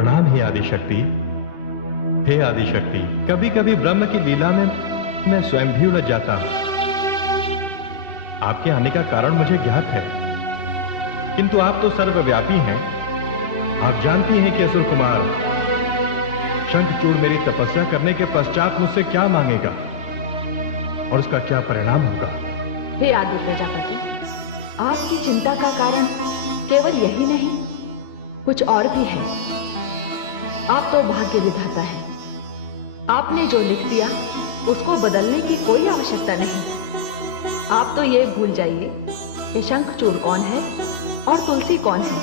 प्रणाम हे आदिशक्ति। हे आदिशक्ति, कभी कभी ब्रह्म की लीला में मैं स्वयं भी उलझ जाता हूं। आपके आने का कारण मुझे ज्ञात है, किंतु आप तो सर्वव्यापी हैं। आप जानती हैं कि असुर कुमार शंखचूड़ मेरी तपस्या करने के पश्चात मुझसे क्या मांगेगा और उसका क्या परिणाम होगा। हे आदि प्रजापति, आपकी चिंता का कारण केवल यही नहीं, कुछ और भी है। आप तो भाग्य विधाता हैं। आपने जो लिख दिया उसको बदलने की कोई आवश्यकता नहीं। आप तो ये भूल जाइए कि शंखचूड़ कौन है और तुलसी कौन है।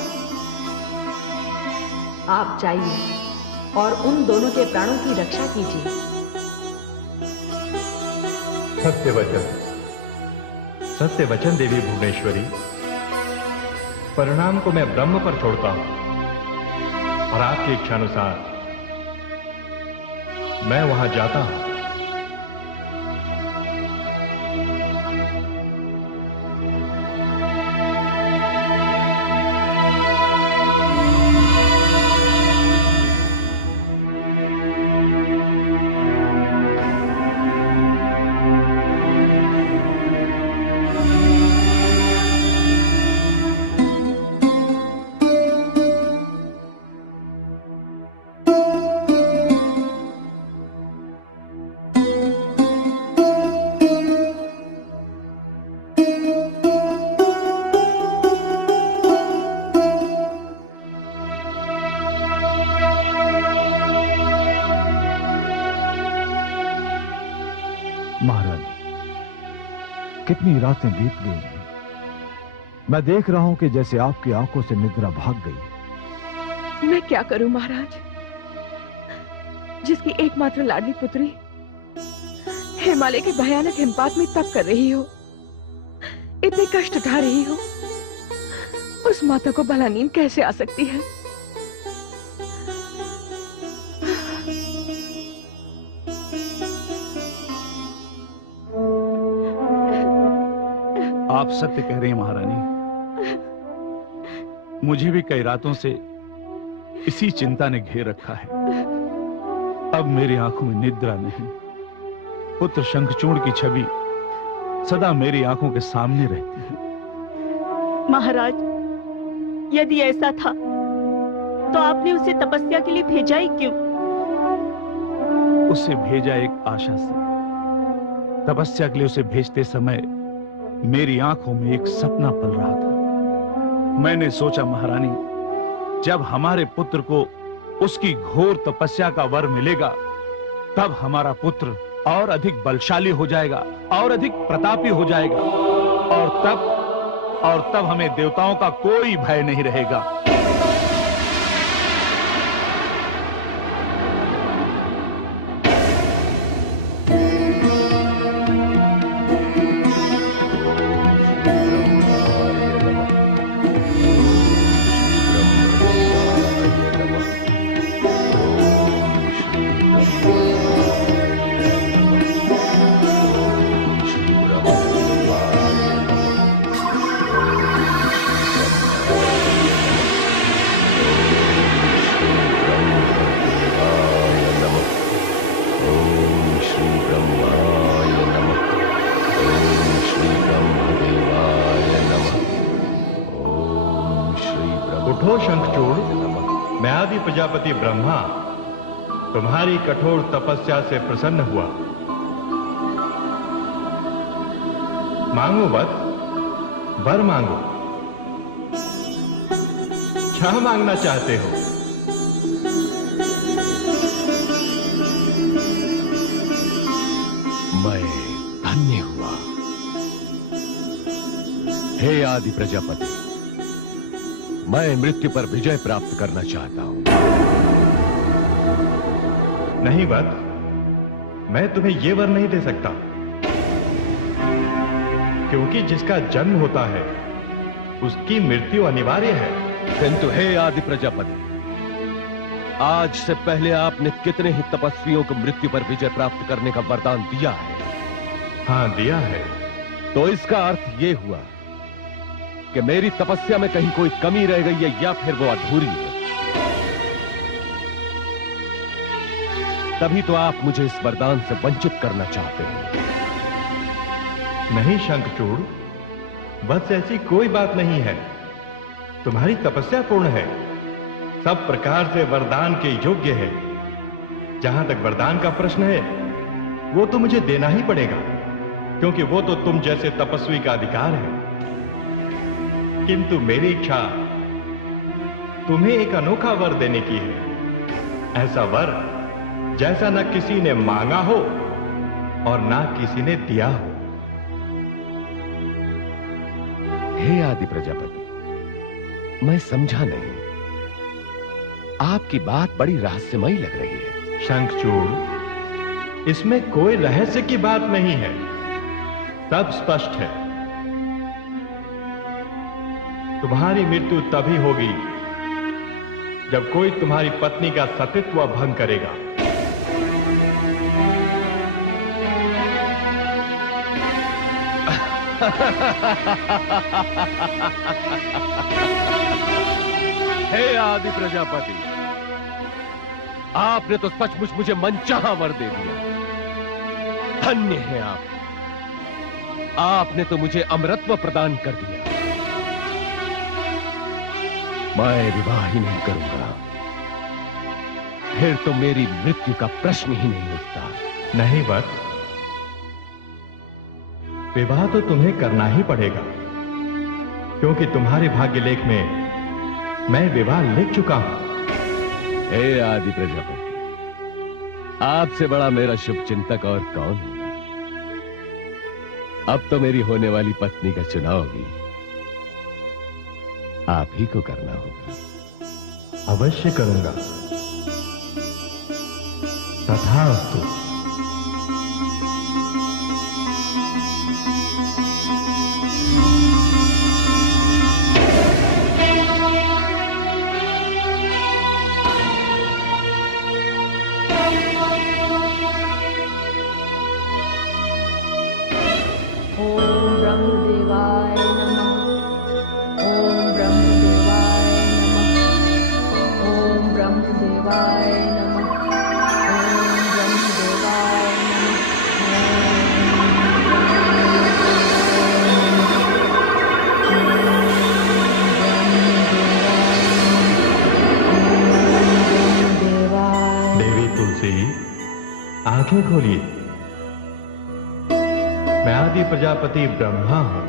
आप जाइए और उन दोनों के प्राणों की रक्षा कीजिए। सत्य वचन, सत्य वचन देवी भुवनेश्वरी। परिणाम को मैं ब्रह्म पर छोड़ता हूं और आपकी इच्छानुसार मैं वहां जाता हूं। कितनी रातें बीत गई हैं। मैं देख रहा हूं कि जैसे आपकी आंखों से निद्रा भाग गई। मैं क्या करूं महाराज, जिसकी एकमात्र लाडली पुत्री हिमालय के भयानक हिमपात में तप कर रही हो, इतने कष्ट उठा रही हो, उस माता को भला नींद कैसे आ सकती है। आप सत्य कह रही हैं महारानी। मुझे भी कई रातों से इसी चिंता ने घेर रखा है। अब मेरी आंखों में निद्रा नहीं, पुत्र शंखचूड़ की छवि सदा मेरी आंखों के सामने रहती है। महाराज, यदि ऐसा था तो आपने उसे तपस्या के लिए भेजा ही क्यों? उसे भेजा एक आशा से। तपस्या के लिए उसे भेजते समय मेरी आंखों में एक सपना पल रहा था। मैंने सोचा महारानी, जब हमारे पुत्र को उसकी घोर तपस्या का वर मिलेगा, तब हमारा पुत्र और अधिक बलशाली हो जाएगा और अधिक प्रतापी हो जाएगा, और तब हमें देवताओं का कोई भय नहीं रहेगा। उठो शंखचूड़, मैं आदि प्रजापति ब्रह्मा तुम्हारी कठोर तपस्या से प्रसन्न हुआ। मांगो वत्स, वर मांगो। क्या मांगना चाहते हो? मैं धन्य हुआ। हे आदि प्रजापति, मैं मृत्यु पर विजय प्राप्त करना चाहता हूं। नहीं वत्स, मैं तुम्हें यह वर नहीं दे सकता, क्योंकि जिसका जन्म होता है उसकी मृत्यु अनिवार्य है। किंतु हे आदि प्रजापति, आज से पहले आपने कितने ही तपस्वियों को मृत्यु पर विजय प्राप्त करने का वरदान दिया है। हाँ, दिया है। तो इसका अर्थ यह हुआ कि मेरी तपस्या में कहीं कोई कमी रह गई है या फिर वो अधूरी है। तभी तो आप मुझे इस वरदान से वंचित करना चाहते हैं। नहीं शंखचूड़, बस ऐसी कोई बात नहीं है। तुम्हारी तपस्या पूर्ण है, सब प्रकार से वरदान के योग्य है। जहां तक वरदान का प्रश्न है, वो तो मुझे देना ही पड़ेगा, क्योंकि वो तो तुम जैसे तपस्वी का अधिकार है। किंतु मेरी इच्छा तुम्हें एक अनोखा वर देने की है। ऐसा वर जैसा न किसी ने मांगा हो और ना किसी ने दिया हो। हे आदि प्रजापति, मैं समझा नहीं। आपकी बात बड़ी रहस्यमयी लग रही है। शंखचूड़, इसमें कोई रहस्य की बात नहीं है, सब स्पष्ट है। तुम्हारी मृत्यु तभी होगी जब कोई तुम्हारी पत्नी का सतीत्व भंग करेगा। हे आदि प्रजापति, आपने तो सचमुच मुझे मनचाहा वर दे दिया। धन्य है आप। आपने तो मुझे अमरत्व प्रदान कर दिया। मैं विवाह ही नहीं करूंगा, फिर तो मेरी मृत्यु का प्रश्न ही नहीं उठता। नहीं वत्स, विवाह तो तुम्हें करना ही पड़ेगा, क्योंकि तुम्हारे भाग्य लेख में मैं विवाह लिख चुका हूं। हे आदि प्रजापति, आपसे बड़ा मेरा शुभ चिंतक और कौन होगा। अब तो मेरी होने वाली पत्नी का चुनाव भी आप ही को करना होगा। अवश्य करूंगा। तथास्तु। आंखें खोलिए, मैं आदि प्रजापति ब्रह्मा हूं।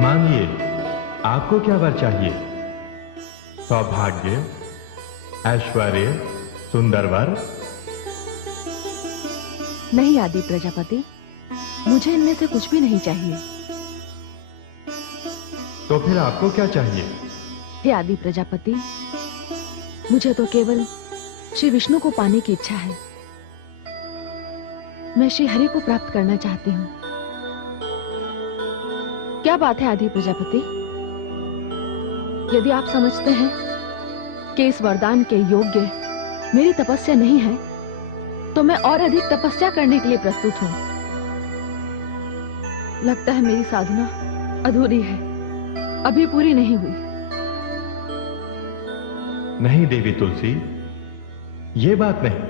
मांगिए, आपको क्या वर चाहिए? सौभाग्य, ऐश्वर्य, सुंदर वर? नहीं आदि प्रजापति, मुझे इनमें से कुछ भी नहीं चाहिए। तो फिर आपको क्या चाहिए? हे आदि प्रजापति, मुझे तो केवल श्री विष्णु को पाने की इच्छा है। मैं श्री हरि को प्राप्त करना चाहती हूँ। क्या बात है आदि प्रजापति? यदि आप समझते हैं कि इस वरदान के योग्य मेरी तपस्या नहीं है, तो मैं और अधिक तपस्या करने के लिए प्रस्तुत हूं। लगता है मेरी साधना अधूरी है, अभी पूरी नहीं हुई। नहीं देवी तुलसी, ये बात नहीं।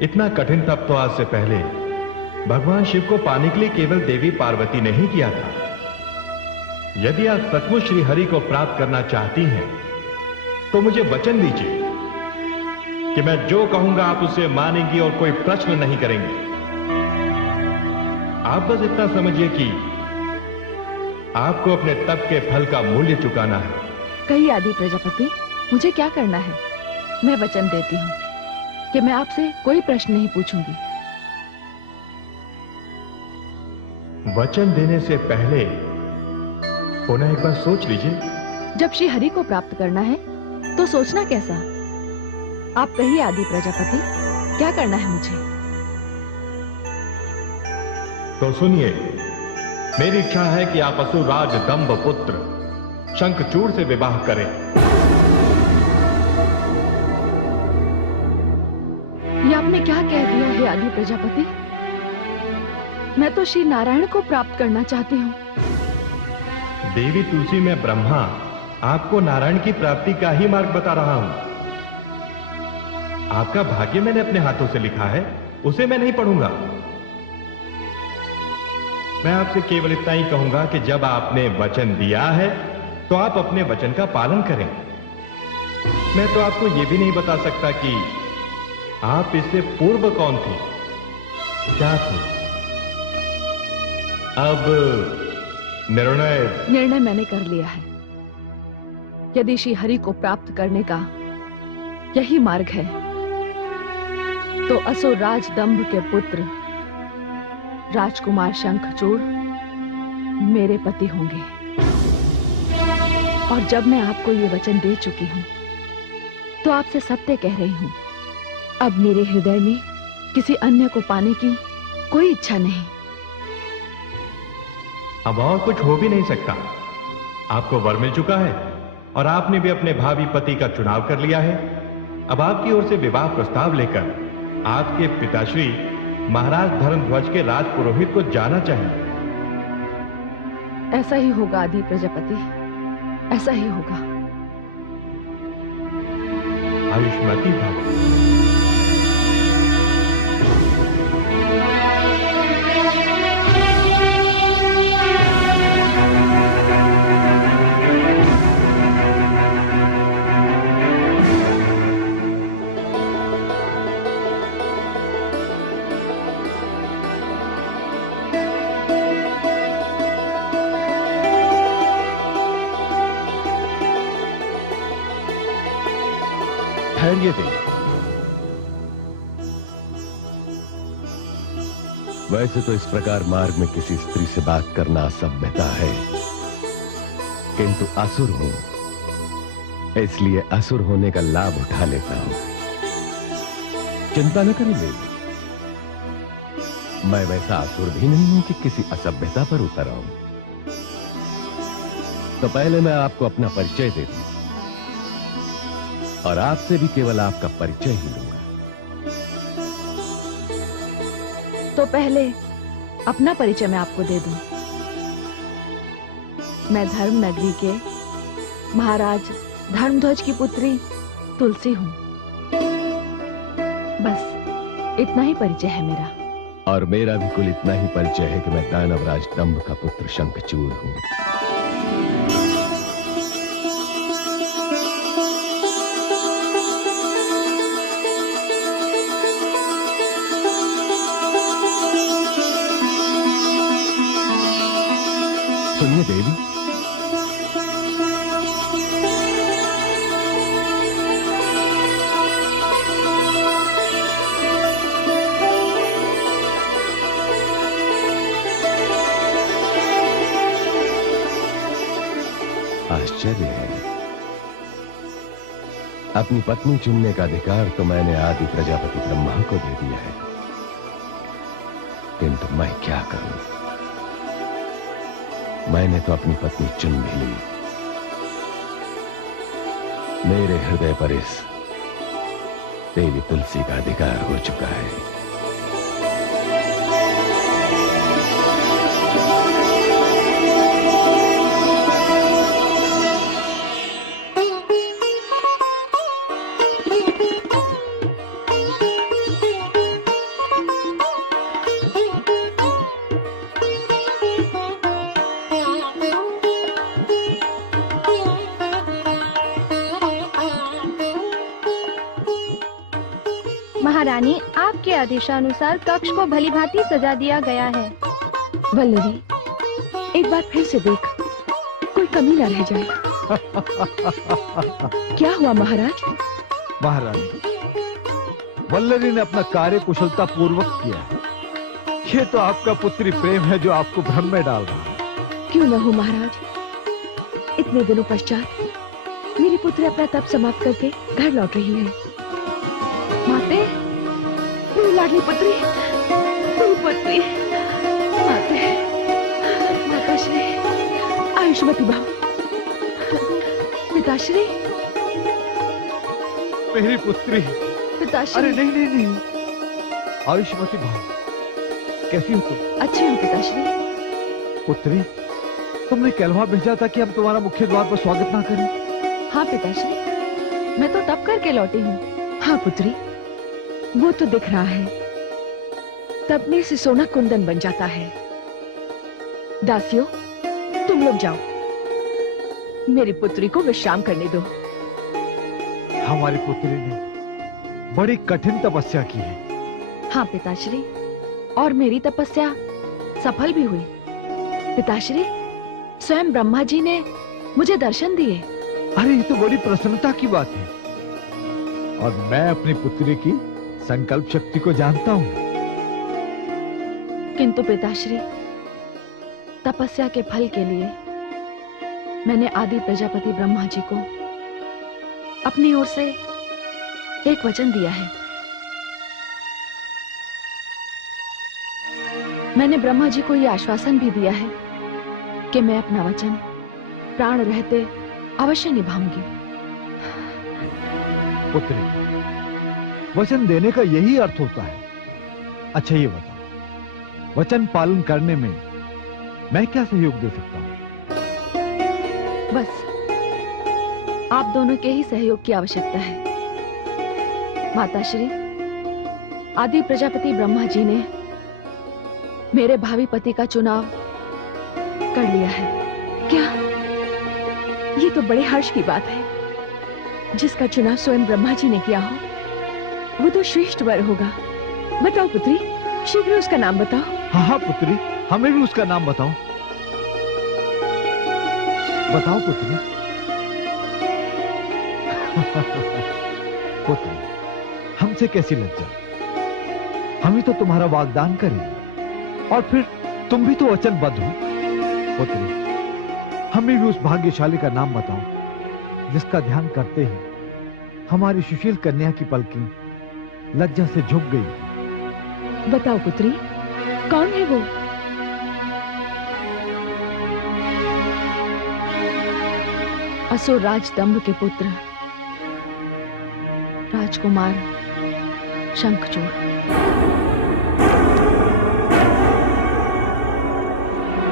इतना कठिन तप तो आज से पहले भगवान शिव को पाने के लिए केवल देवी पार्वती ने ही किया था। यदि आप सचमुच श्री हरि को प्राप्त करना चाहती हैं, तो मुझे वचन दीजिए कि मैं जो कहूंगा आप उसे मानेंगी और कोई प्रश्न नहीं करेंगे। आप बस इतना समझिए कि आपको अपने तप के फल का मूल्य चुकाना है। कहिए आदि प्रजापति, मुझे क्या करना है? मैं वचन देती हूँ कि मैं आपसे कोई प्रश्न नहीं पूछूंगी। वचन देने से पहले पुनः एक बार सोच लीजिए। जब श्री हरि को प्राप्त करना है तो सोचना कैसा? आप कहिए आदि प्रजापति, क्या करना है मुझे? तो सुनिए, मेरी इच्छा है कि आप असुरराज दंभ पुत्र शंखचूड़ से विवाह करें। ये आपने क्या कह दिया है आदि प्रजापति, मैं तो श्री नारायण को प्राप्त करना चाहती हूँ। देवी तुलसी, मैं ब्रह्मा आपको नारायण की प्राप्ति का ही मार्ग बता रहा हूं। आपका भाग्य मैंने अपने हाथों से लिखा है, उसे मैं नहीं पढ़ूंगा। मैं आपसे केवल इतना ही कहूंगा कि जब आपने वचन दिया है तो आप अपने वचन का पालन करें। मैं तो आपको यह भी नहीं बता सकता कि आप इससे पूर्व कौन थे, क्या थे। अब निर्णय मैंने कर लिया है। यदि श्री हरि को प्राप्त करने का यही मार्ग है तो असुर राज दंभ के पुत्र राजकुमार शंखचूड़ मेरे पति होंगे। और जब मैं आपको ये वचन दे चुकी हूं तो आपसे सत्य कह रही हूं, अब मेरे हृदय में किसी अन्य को पाने की कोई इच्छा नहीं। अब और कुछ हो भी नहीं सकता। आपको वर मिल चुका है और आपने भी अपने भावी पति का चुनाव कर लिया है। अब आपकी ओर से विवाह प्रस्ताव लेकर आपके पिताश्री महाराज धर्मध्वज के राज पुरोहित को जाना चाहिए। ऐसा ही होगा आदि प्रजापति, ऐसा ही होगा। आयुष्मती भव। ठहरिए देवी। वैसे तो इस प्रकार मार्ग में किसी स्त्री से बात करना असभ्यता है, किंतु असुर हूं, इसलिए असुर होने का लाभ उठा लेता हूं। चिंता न करें देवी, मैं वैसा असुर भी नहीं हूं कि किसी असभ्यता पर उतर आऊं। तो पहले मैं आपको अपना परिचय दे दूं और आपसे भी केवल आपका परिचय ही लूंगा। तो पहले अपना परिचय मैं आपको दे दूं। मैं धर्म नगरी के महाराज धर्मध्वज की पुत्री तुलसी हूं। बस इतना ही परिचय है मेरा। और मेरा भी कुल इतना ही परिचय है कि मैं दानवराज दंभ का पुत्र शंखचूड़ हूं। सुनिए देवी, आश्चर्य है, अपनी पत्नी चुनने का अधिकार तो मैंने आदि प्रजापति ब्रह्मा को दे दिया है, किंतु मैं क्या करूं? मैंने तो अपनी पत्नी चुन भी ली। मेरे हृदय पर इस देवी तुलसी का अधिकार हो चुका है। महारानी, आपके आदेशानुसार कक्ष को भली भांति सजा दिया गया है। वल्लरी, एक बार फिर से देख, कोई कमी न रह जाए। क्या हुआ महाराज? महारानी, वल्लरी ने अपना कार्य कुशलता पूर्वक किया है। ये तो आपका पुत्री प्रेम है जो आपको भ्रम में डाल रहा है। क्यों न हो महाराज, इतने दिनों पश्चात मेरी पुत्री अपना तप समाप्त करके घर लौट रही है। माते, मेरी लाडली पुत्री, मेरी पुत्री, माते, माताश्री, आयुष्मती भव। पिताश्री, मेरी पुत्री। पिताश्री। अरे नहीं नहीं नहीं, आयुष्मती भाव, कैसी हो तुम? अच्छी हूँ पिताश्री। पुत्री, तुमने कहलवा भेजा था कि हम तुम्हारा मुख्य द्वार पर स्वागत ना करें। हाँ पिताश्री, मैं तो तब करके लौटी हूँ। हाँ पुत्री, वो तो दिख रहा है, तपने से सोना कुंदन बन जाता है। दासियों, तुम लोग जाओ, मेरी पुत्री को विश्राम करने दो। हमारी पुत्री ने बड़ी कठिन तपस्या की है। हाँ पिताश्री, और मेरी तपस्या सफल भी हुई। पिताश्री, स्वयं ब्रह्मा जी ने मुझे दर्शन दिए। अरे ये तो बड़ी प्रसन्नता की बात है, और मैं अपनी पुत्री की संकल्प शक्ति को जानता हूँ। किंतु पिताश्री, तपस्या के फल के लिए मैंने आदि प्रजापति ब्रह्मा जी को अपनी ओर से एक वचन दिया है। मैंने ब्रह्मा जी को यह आश्वासन भी दिया है कि मैं अपना वचन प्राण रहते अवश्य निभाऊंगी। पुत्री, वचन देने का यही अर्थ होता है। अच्छा ये बताओ, वचन पालन करने में मैं क्या सहयोग दे सकता हूँ? बस आप दोनों के ही सहयोग की आवश्यकता है। माताश्री, आदि प्रजापति ब्रह्मा जी ने मेरे भावी पति का चुनाव कर लिया है। क्या? ये तो बड़े हर्ष की बात है। जिसका चुनाव स्वयं ब्रह्मा जी ने किया हो, वो तो श्रेष्ठ वर होगा। बताओ पुत्री, शीघ्र उसका नाम बताओ। हाँ हाँ पुत्री, हमें भी उसका नाम बताओ। बताओ पुत्री। पुत्री, हमसे कैसी लज्जा। हम ही तो तुम्हारा वाग्दान करेंगे, और फिर तुम भी तो वचनबद्ध हो। पुत्री, हमें भी उस भाग्यशाली का नाम बताओ जिसका ध्यान करते ही हमारी सुशील कन्या की पलकें लज्जा से झुक गई। बताओ पुत्री, कौन है वो? असुर राज दंभ के पुत्र राजकुमार शंखचूड़।